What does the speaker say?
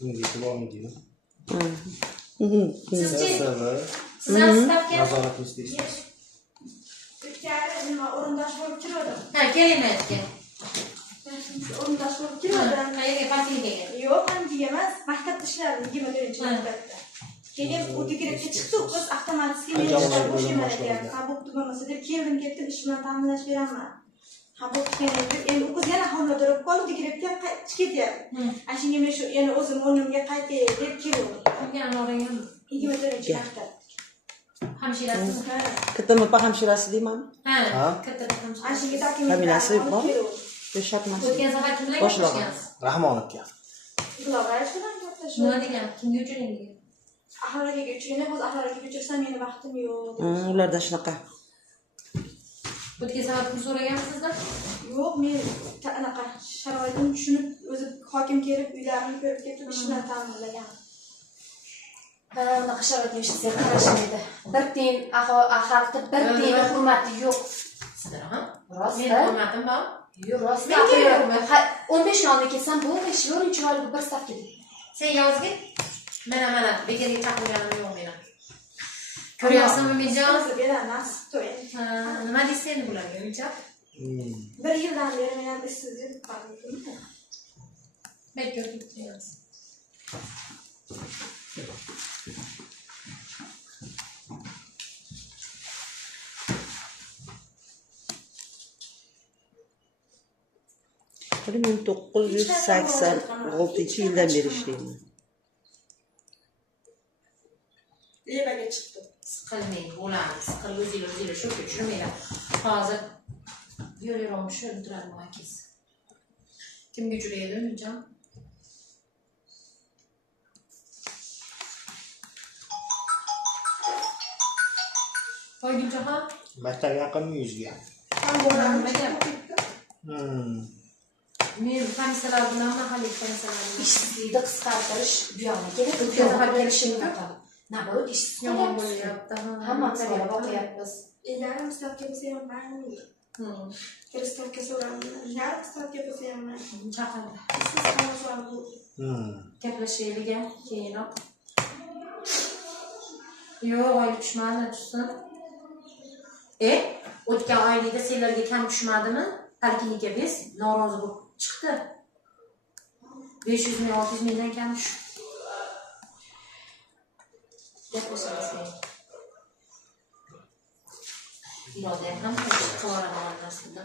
Yetib olmaydi. Sizchi? Sizlar stavka nazoratni istaysiz. Nima o'rindosh bo'lib kirdim. Ha, keling aytga. O'rindosh bo'lib kirdim. Qayerga partiyaga? Yo'q, partiyaga emas, maktabda ishlardim 24-maktabda. Keyin u dekretga chiqdi, biz avtomatik ishlar bo'shayman ekan. Ha, bo'pti bo'lmasa deb keldim, ketdim, ish bilan ta'minlash beraman. Ha, bo'pti endi u qiz yana homilador bo'lib qoldi, dekretga qaytib ketyapti. Shunga men shu yana o'zim o'rnimga qaytay deb keldim. Kimga anoringim? 24-maktab. Hamshirasizmi? KTMP hamshirasi deyman. Ha, KTMP hamshirasi. Shunga dokumentlar Familiyasi bor. Yo'shatmas. O'tgan safar kimlar Boshlig'i. Rahmonovga. Global bilan gaplashib. Nima degan? Kimga uchiring degan? Aholiga uchirgan, hozir aholiga uchirsam meni vaqtim yo'q. Ularda shunaqa. O'tgan safar pul so'raganmisizlar? Yo'q, men anaqa sharoitimni tushunib, o'zi hokim kelib uylarini ko'rib ketib, ish bilan ta'minlagan. Unaqa sharoitni eshitsa qarashmaydi. Bir tiyin xalqda bir tiyin hurmati yo'q. Sizlar ham? Rost. Men hurmatim bor. Yo'q, rost. 15 nonni kelsam bo'ldi, 4-chi oylik bir stavka dedi. Sen yozgin. Mana bekorga chaqirganim yo'q meni. Ko'ryapsanmi Mejon? Beramiz, to'y. Ha, nima deysiz endi bularga, Mejon? 1 yildan beri men ham ishsizlik qildim. Bekor ketdingiz. Hali 1986-yildan beri ishlayman. Lebaga chiqdim. Siqilmang, bo'ladi. Siqilib o'zinglar shu tushirmanglar. Hozir yo'laveramiz, shu turadi akasi. Kimga uchraydi, Mejon? Oygunchaxon? Maktab yaqinmi yuzga? Ham bo'laman. Men komissiyalar bilan mahalliy komissiyalar Ishsizlikni qisqartirish bu yoqqa kerak. O'tgan safar kelishim Naborot ishsiz yomon bo'lyapti. Hammamiz bora boqyapmiz. Yarim stavka bo'lsa ham mayli. Bir stavka so'rayman. Yarim stavka bo'lsa ham mayli. Chaqirdi. Siz qanaqa bu? Gaplashaylik keyinroq. Yo'q, oylik tushmadi, tushsin. O'tgan oylikda senlarga kam tushmadimi? Poliklinika biz norozi bo'lib chiqdi. 500 ming, 600 mingdan kam tush. Gaplashamiz. Iroda ham qilib qilib yuboradi narsada.